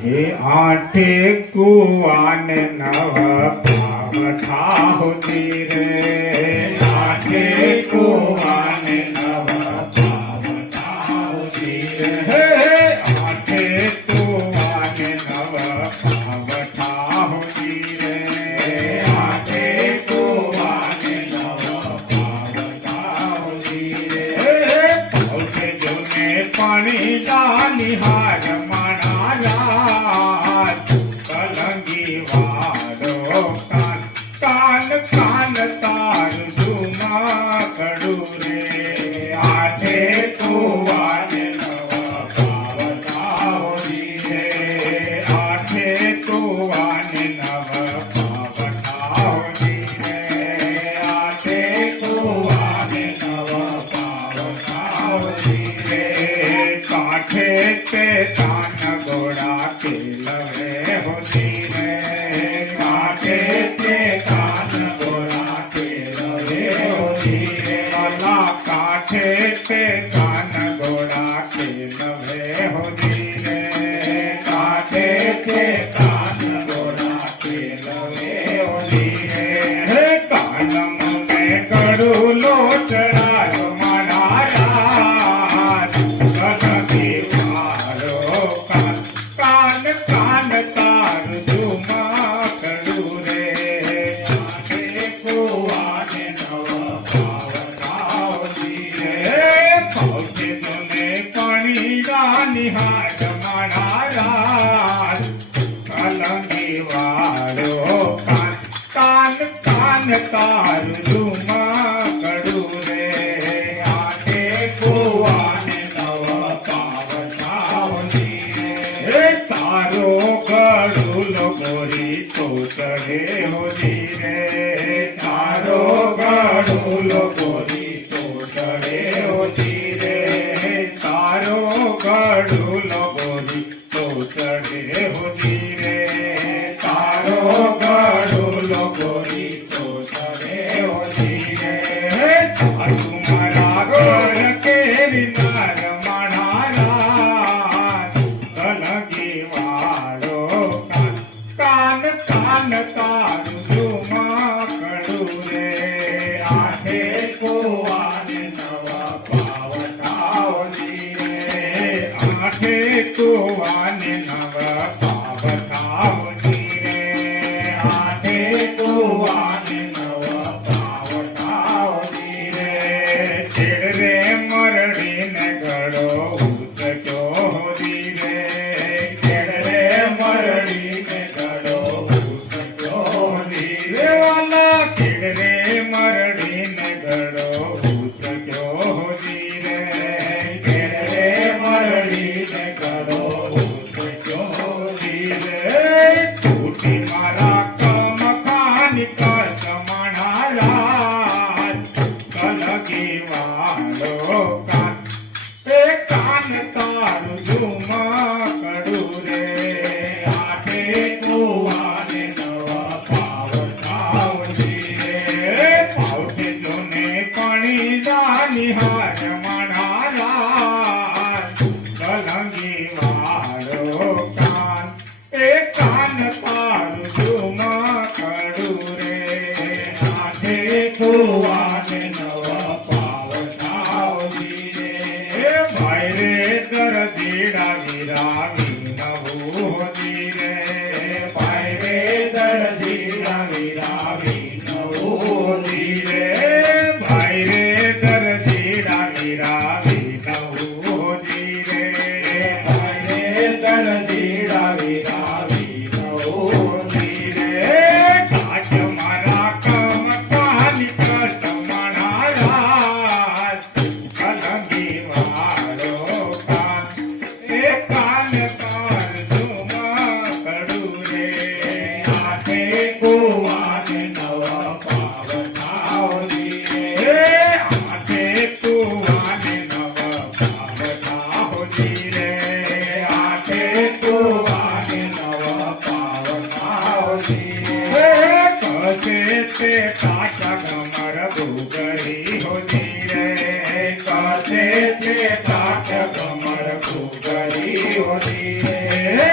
हे आठे कुआने नव पावठा होती रे आठे कुआने नव पावठा होती रे आठे कुआने नव पावठा होती रे आठे कुआने नव पावठा होती रे औके जोने पानी डाली हार कलंगी वारो कान कान कान तार झुमा कड़ू रे आठे कुआने नव पावठा होती रे आठे कुआने नव पावठा होती रे आठे कुआने नव पावठा होती रे काठे ते कान गोड़ा के लवे होती रे काठे ते कान गोड़ा के लवे होती रे वाला काठे ते कान गोड़ा के लवे होती रे काठे ते कान गोड़ा के लवे होती रे कान में कड़ू लोचड़ायो कान तार झुमा कड़ू रे आठे कुआने नव पावठा होती रे पौधे जोने पानी डाली हाथ महाराज कलंगी वालो कान कान कान तार झुमा कड़ू रे आठे कुआने नव पावठा होती रे तारो गड़ूलो गोरी तो चढ़े होती रे तारो गड़ूलो गोरी तो चढ़े होती रे तारो गड़ूलो गोरी तो चढ़े होती रे तारो गड़ूलो गोरी तो चढ़े होती रे तुम्हारा घर के नार कलंगी वालो कान कान तार झुमा कड़ू रे आठे कुआने नव पावठा होती रे आठे कुआने नव पावठा होती रे आठे कुआने नव पावठा होती रे चिड़रे मरड़ी ने गड़ो उतक्यो होती रे चिड़रे मरड़ी ने गड़ो उतक्यो होती रे वाला चिड़रे मरड़ी ने गड़ो उतक्यो होती रे चिड़रे मरड़ी ने गड़ो उतक्यो होती रे टूटी मारा कम खानी का समणाला कलंगी वालो कान कान तार झुमा कड़ू रे आठे कुआने नव पावठा होती रे पावठे जोने पानी डाली हार मनाला कलंगी वालो कान कान तार झुमा कड़ू रे आठे कुआने नव पावठा होती रे भाई रे दर्दीड़ा विरामी नभू होती रे भाई रे दर्दीड़ा विरामी नभू होती रे भाई रे दर्दीड़ा विरामी नभू होती रे भाई रे दर्दीड़ा विरामी नभू होती रे काट मारा कम काली कष्ट मनाला कलंगी वालो कान तार झुमा कड़ू रे आठे कुआने नव पावठा होती रे आठे कुआने नव पावठा होती रे आठे कुआने नव पावठा होती रे कसे ते काचा कमर भूगरी होती रे कसे ते काचा कमर भूगरी होती रे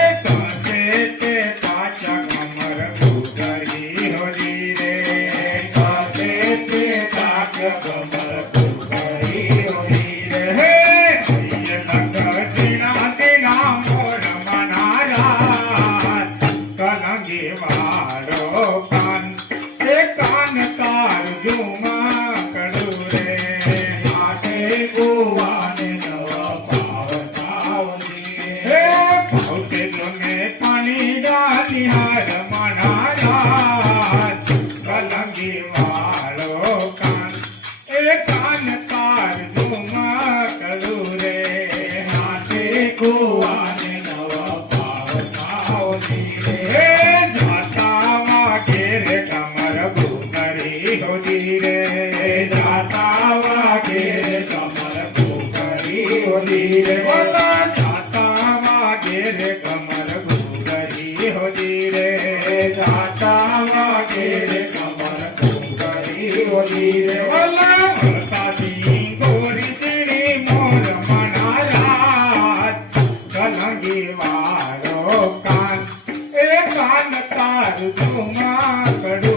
વાળો કાન એ કાન તારું તું માં કડું